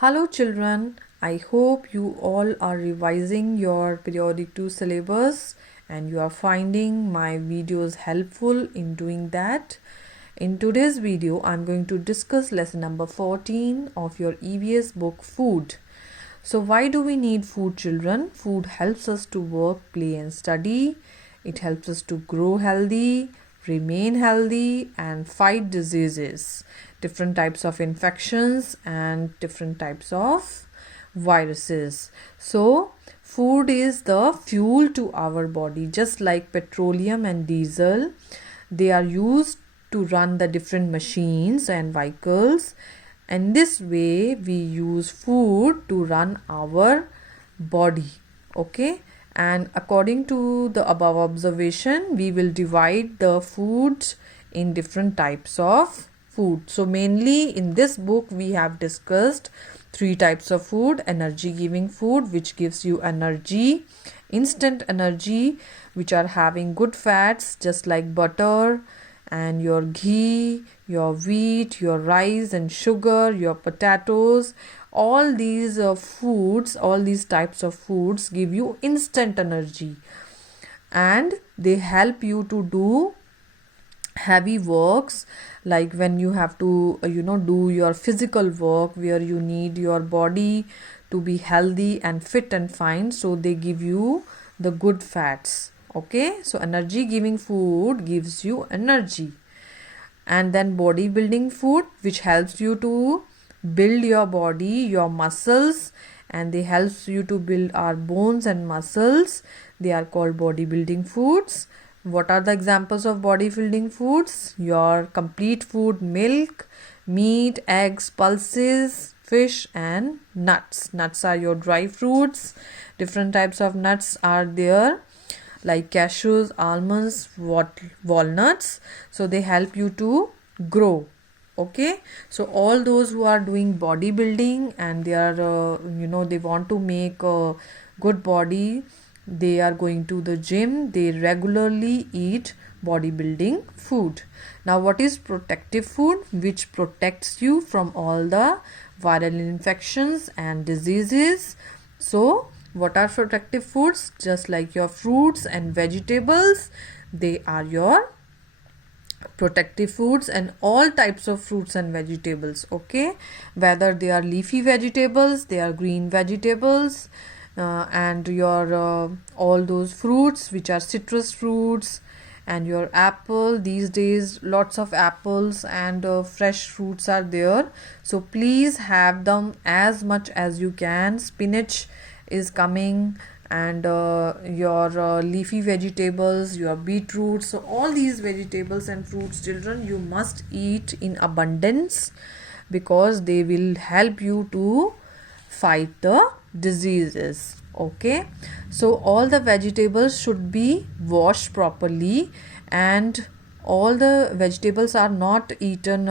Hello children, I hope you all are revising your periodic 2 syllabus and you are finding my videos helpful in doing that. In today's video, I'm going to discuss lesson number 14 of your EVS book Food. So why do we need food, children? Food helps us to work, play and study. It helps us to grow healthy, remain healthy and fight diseases, different types of infections and different types of viruses. So food is the fuel to our body, just like petroleum and diesel. They are used to run the different machines and vehicles, and this way we use food to run our body. Okay, and according to the above observation, we will divide the foods in different types of food. So mainly in this book we have discussed 3 types of food: energy giving food, which gives you energy; instant energy, which are having good fats just like butter and your ghee, your wheat, your rice and sugar, your potatoes. All these foods, all these types of foods give you instant energy, and they help you to do heavy works, like when you have to do your physical work where you need your body to be healthy and fit and fine. So they give you the good fats. Okay, so energy giving food gives you energy. And then bodybuilding food, which helps you to build your body, your muscles, and they helps you to build our bones and muscles. They are called bodybuilding foods. What are the examples of bodybuilding foods? Your complete food: milk, meat, eggs, pulses, fish and nuts. Nuts are your dry fruits. Different types of nuts are there, like cashews, almonds, walnuts. So they help you to grow. Okay, so all those who are doing bodybuilding and they are they want to make a good body, they are going to the gym, they regularly eat bodybuilding food. Now what is protective food? Which protects you from all the viral infections and diseases. So what are protective foods? Just like your fruits and vegetables, they are your protective foods, and all types of fruits and vegetables. Okay, whether they are leafy vegetables, they are green vegetables, and your all those fruits which are citrus fruits, and your apple. These days lots of apples and fresh fruits are there, so please have them as much as you can. Spinach is coming, and your leafy vegetables, your beetroot. So all these vegetables and fruits, children, you must eat in abundance, because they will help you to fight the diseases. Okay, so all the vegetables should be washed properly, and all the vegetables are not eaten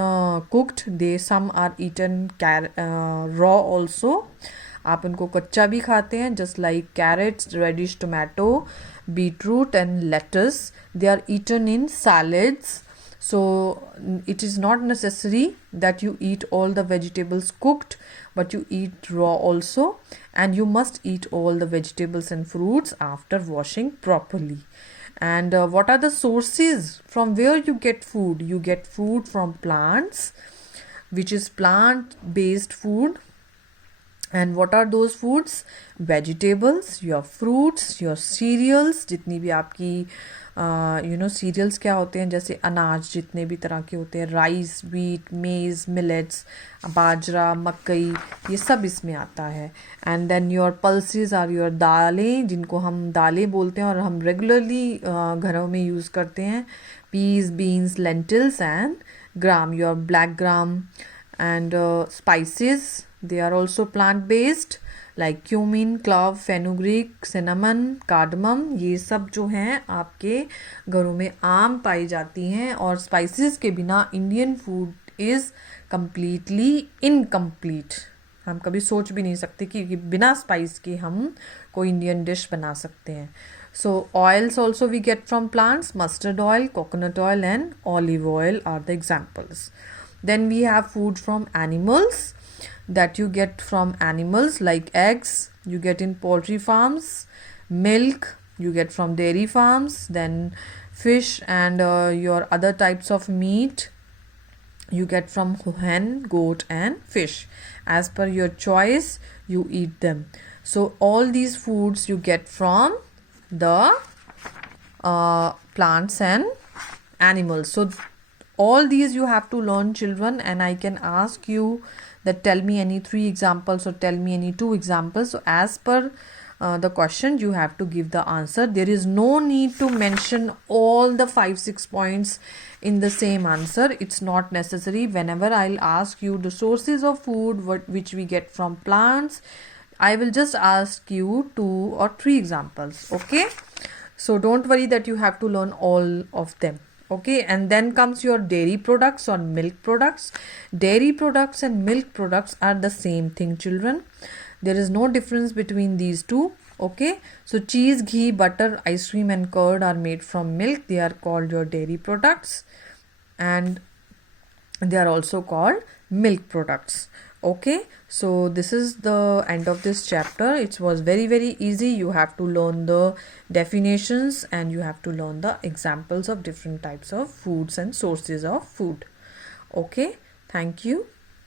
cooked. They some are eaten raw also. आप इनको कच्चा भी खाते हैं, just like carrots, reddish tomato, beetroot and lettuce. They are eaten in salads. So it is not necessary that you eat all the vegetables cooked, but you eat raw also, and you must eat all the vegetables and fruits after washing properly. And what are the sources from where you get food? You get food from plants, which is plant based food. And what are those foods? Vegetables, your fruits, your cereals. जितनी भी आपकी cereals क्या होते हैं, जैसे अनाज जितने भी तरह के होते हैं, राइस, व्हीट, मेज, मिलेट्स, बाजरा, मकई, ये सब इसमें आता है. And then your pulses are your दालें, जिनको हम दालें बोलते हैं और हम रेगुलरली घरों में यूज़ करते हैं. Peas, beans, lentils and gram, your black gram. And spices, they are also plant based, like cumin, clove, fenugreek, cinnamon, cardamom. ये सब जो हैं आपके घरों में आम पाई जाती हैं. और spices के बिना Indian food is completely incomplete. हम कभी सोच भी नहीं सकते कि बिना स्पाइस के हम कोई इंडियन डिश बना सकते हैं. So oils also we get from plants. Mustard oil, coconut oil and olive oil are the examples. Then we have food from animals. that you get from animals like eggs you get in poultry farms, milk you get from dairy farms, then fish and your other types of meat you get from hen, goat and fish. As per your choice you eat them. So all these foods you get from the plants and animals. So all these you have to learn, children, and I can ask you that tell me any 3 examples or tell me any 2 examples. So as per the question you have to give the answer. There is no need to mention all the 5-6 points in the same answer. It's not necessary. Whenever I'll ask you the sources of food which we get from plants, I will just ask you 2 or 3 examples. Okay, so don't worry that you have to learn all of them. Okay, and then comes your dairy products or milk products. Dairy products and milk products are the same thing, children. There is no difference between these two. Okay, so cheese, ghee, butter, ice cream and curd are made from milk. They are called your dairy products and they are also called milk products. Okay, so this is the end of this chapter. It was very easy. You have to learn the definitions and you have to learn the examples of different types of foods and sources of food. Okay, thank you.